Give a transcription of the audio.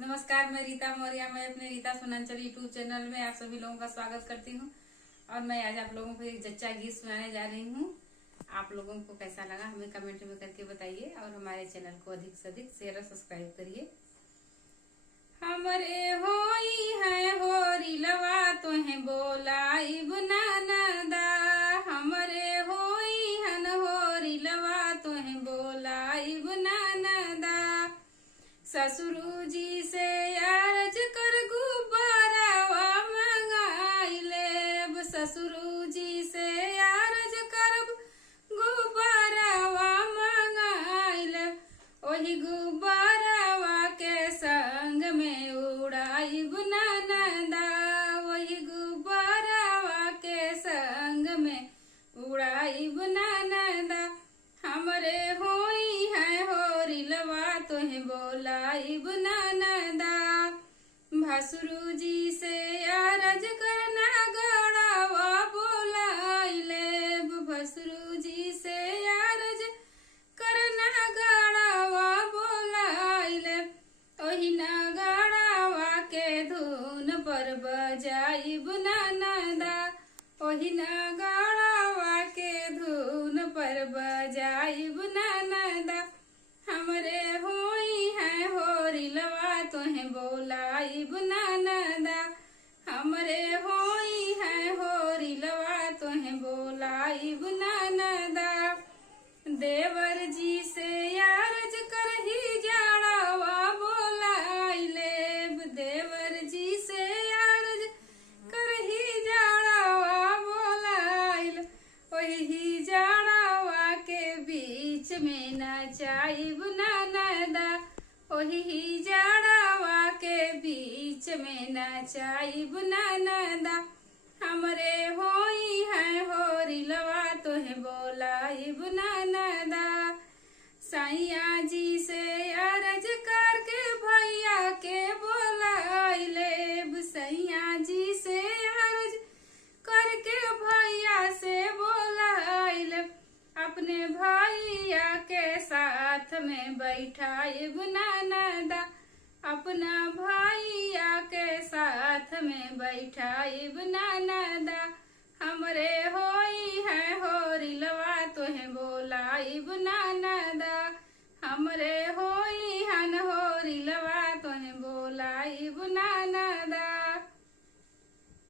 नमस्कार, मैं रीता मौर्य। मैं अपने रीता सुनांचल यूट्यूब चैनल में आप सभी लोगों का स्वागत करती हूँ। और मैं आज आप लोगों को एक जच्चा गीत सुनाने जा रही हूँ। आप लोगों को कैसा लगा हमें कमेंट में करके बताइए और हमारे चैनल को अधिक से अधिक शेयर और सब्सक्राइब करिए। हमरे होई है होरी लवा तोहें बोलाई बुनानदा, हमरे होई हन होरी लवा तोहें बोलाई बुनानदा। ससुरु जी से अर्ज कर गुब्बारावा मंगाई लेब, ससुरु जी से अर्ज कर गुब्बारावा मंगाई लेब। ओही गुब्बारावा के संग में उड़ाई बुनानदा, वही गुब्बारावा के संग में उड़ाई बुनानदा। हमरे होई है होरी लवा तोहें बोलाई बुनानदा। भसुरु जी से अर्ज करना गड़ावा बोलाई लेब, भसुरु जी से अर्ज करना गड़ावा बोलाई लेब। ओही नगाड़ावा के धुन पर बजाई बुनानदा, ओही नगाड़ावा के धुन पर बजाई बुनानदा। हमरे होई है होरी लवा तोहें बोलाई बुनानदा, हमरे होई है होरी लवा तोहें बोलाई बुनानदा। देवर जी से अर्ज करही जाड़ावा बोलाई लेब, देवर जी से अर्ज करही जाड़ावा बोलाई लेब। ओही जाड़ावा के बीच में नचाई बुनानदा, ओही जाड़ावा के बीच में नचाई बुनानदा। हमरे होई है होरी लवा तोहें बोलाई बुनानदा। सैया जी से अर्ज करके भैया के बोलाई लेब, सैया जी से अर्ज करके भैया से बोलाई लेब। अपने भैया के साथ में बैठाई बुनानदा, अपना भैया के साथ में बैठाई बुनानदा। हमरे होई है होरी लवा तोहें बोलाई बुनानदा, हमरे हो